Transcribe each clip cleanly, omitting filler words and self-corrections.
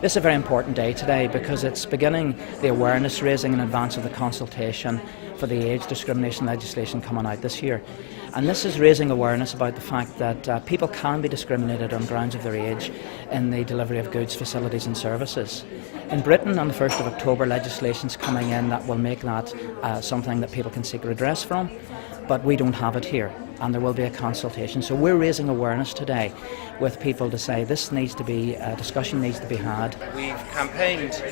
This is a very important day today because it's beginning the awareness raising in advance of the consultation for the age discrimination legislation coming out this year. And this is raising awareness about the fact that people can be discriminated on grounds of their age in the delivery of goods, facilities and services. In Britain, on the 1st of October, legislation is coming in that will make that something that people can seek redress from, but we don't have it here, and there will be a consultation. So we're raising awareness today with people to say this needs to be, discussion needs to be had. We've campaigned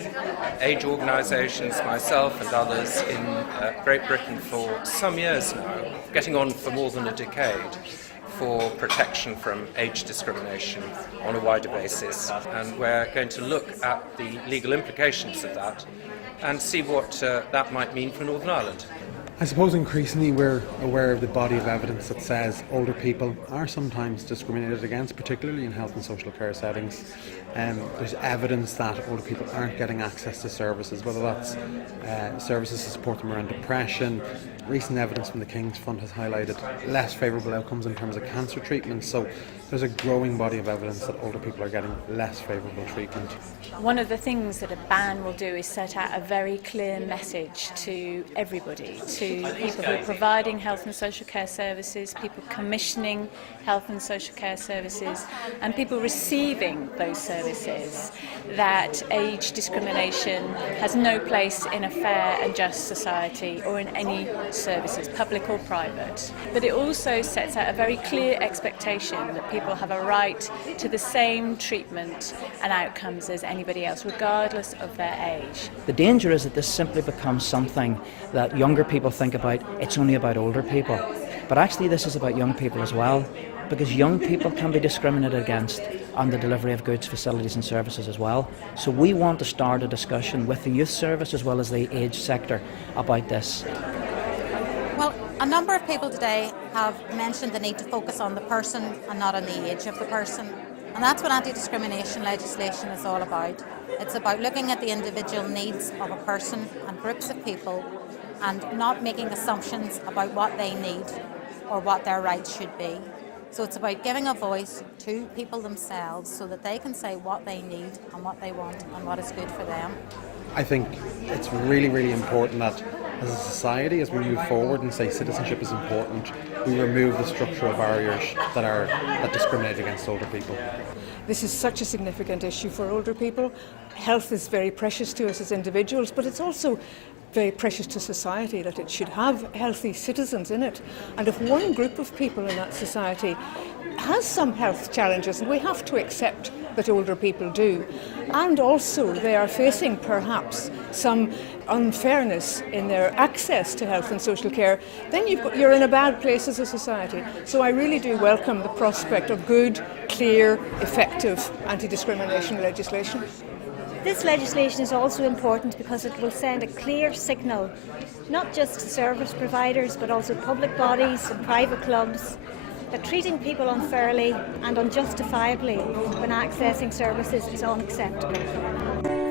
age organisations, myself and others in Great Britain for some years now, getting on for more than a decade, for protection from age discrimination on a wider basis. And we're going to look at the legal implications of that and see what that might mean for Northern Ireland. I suppose increasingly we're aware of the body of evidence that says older people are sometimes discriminated against, particularly in health and social care settings. There's evidence that older people aren't getting access to services, whether that's services to support them around depression. Recent evidence from the King's Fund has highlighted less favourable outcomes in terms of cancer treatment, so there's a growing body of evidence that older people are getting less favourable treatment. One of the things that a ban will do is set out a very clear message to everybody, to people who are providing health and social care services, people commissioning health and social care services, and people receiving those services, that age discrimination has no place in a fair and just society or in any services, public or private. But it also sets out a very clear expectation that people have a right to the same treatment and outcomes as anybody else, regardless of their age. The danger is that this simply becomes something that younger people think about, it's only about older people. But actually this is about young people as well, because young people can be discriminated against on the delivery of goods, facilities and services as well. So we want to start a discussion with the youth service as well as the age sector about this. Well, a number of people today have mentioned the need to focus on the person and not on the age of the person. And that's what anti-discrimination legislation is all about. It's about looking at the individual needs of a person and groups of people and not making assumptions about what they need or what their rights should be. So it's about giving a voice to people themselves so that they can say what they need and what they want and what is good for them. I think it's really, really important that as a society, as we move forward and say citizenship is important, we remove the structural barriers that discriminate against older people. This is such a significant issue for older people. Health is very precious to us as individuals, but it's also very precious to society, that it should have healthy citizens in it. And if one group of people in that society has some health challenges, and we have to accept that older people do, and also they are facing perhaps some unfairness in their access to health and social care, then you're in a bad place as a society. So I really do welcome the prospect of good, clear, effective anti-discrimination legislation. This legislation is also important because it will send a clear signal, not just to service providers but also public bodies and private clubs, that treating people unfairly and unjustifiably when accessing services is unacceptable.